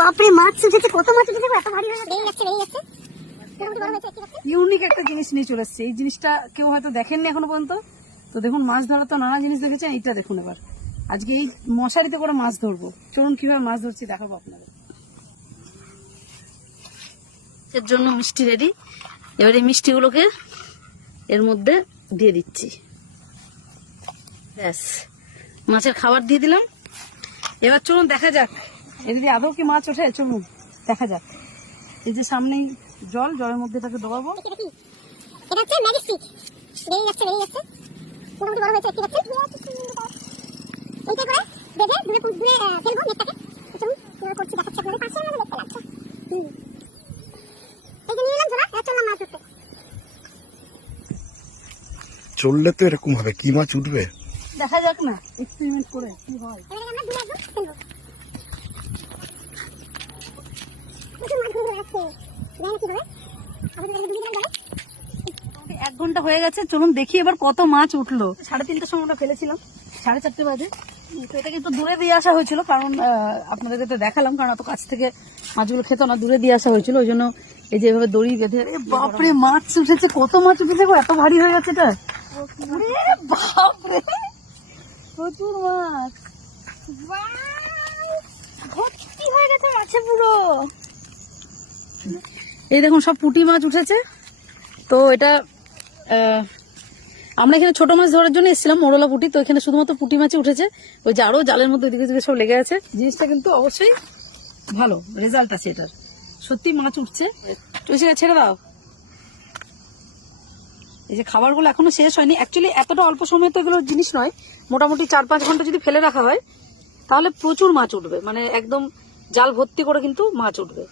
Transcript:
বাপরে মাছ উঠেছে, কত মাছ উঠেছে, এত ভারী হয়ে যাচ্ছে। ইউনিক একটা জিনিস নিয়ে চলে এসছে। এই জিনিসটা কেউ হয়তো দেখেননি এখনো পর্যন্ত। তো দেখুন, মাছ ধরা তো নানা জিনিস দেখেছেন, এইটা দেখুন। এবার আজকে এই মশারিতে করে মাছ ধরবো। চলুন কিভাবে মাছ ধরছি দেখাবো আপনাদের। এর জন্য মিষ্টি রেডি। এবার এই মিষ্টিগুলোকে এর মধ্যে দিয়ে দিচ্ছি। ব্যাস, মাছের খাবার দিয়ে দিলাম। এবার চলুন দেখা যাক এর দিয়ে আদৌ কি মাছ ওঠে। চলুন দেখা যাক। এই যে সামনেই জল, জলের মধ্যে এটাকে ডোবাবো। এটা হচ্ছে ম্যাজিক স্টিক, বেরিয়ে যাচ্ছে মোটামুটি বড় হয়েছে, ঠিক আছে। এইটা করে বেঁধে দূরে ফেলবো নেটটাকে। চলুন কিভাবে করছি দেখাচ্ছি আপনাদের। পাশের মধ্যে দেখতে লাগছে। এই যে নিয়ে এলাম ধরা, এবার চললাম মাছ ধরতে। চললে তো এরকম হবে, কি মাছ উঠবে দেখা যাক না, এক্সপেরিমেন্ট করে কি হয়। এবারে আমরা দূরে একদম ফেলবো। প্রচুর মাছ ঘুরে বেড়াচ্ছে, জানি না কি হবে। আমাদের এখানে ডুবে গেলাম জলে। 1 ঘন্টা হয়ে গেছে, চলুন দেখি এবার কত মাছ উঠলো। 3:30টার সময় আমরা ফেলেছিলাম, 4:30 বাজে। তো এটা কিন্তু দূরে দিয়ে আসা হয়েছিল, কারণ আপনাদেরকে তো দেখালাম, কারণ এত কাছ থেকে মাছগুলো খেত না, দূরে দিয়ে আসা হয়েছিল। ওই জন্য এই যে এভাবে দড়ি বেঁধে। বাপরে মাছ উঠেছে, কত মাছ উঠেছে গো, এত ভারী হয়ে গেছে এটা। বাপরে প্রচুর মাছ, ভর্তি হয়ে গেছে মাছে পুরো। এই দেখুন সব পুঁটি মাছ উঠেছে। তো এটা আমরা এখানে ছোট মাছ ধরার জন্য এসেছিলাম, মোরলা পুঁটি। তো এখানে শুধুমাত্র পুঁটি মাছই উঠেছে। ওই যে আরো জালের মধ্যে ওইদিকে দিকে সব লেগে আছে। জিনিসটা কিন্তু অবশ্যই ভালো রেজাল্ট আছে এটার, সত্যি মাছ উঠছে। ছেড়ে দাও। এই যে খাবারগুলো এখনো শেষ হয়নি। অ্যাকচুয়ালি এতটা অল্প সময় তো এগুলো জিনিস নয়, মোটামুটি 4-5 ঘন্টা যদি ফেলে রাখা হয় তাহলে প্রচুর মাছ উঠবে, মানে একদম জাল ভর্তি করে কিন্তু মাছ উঠবে।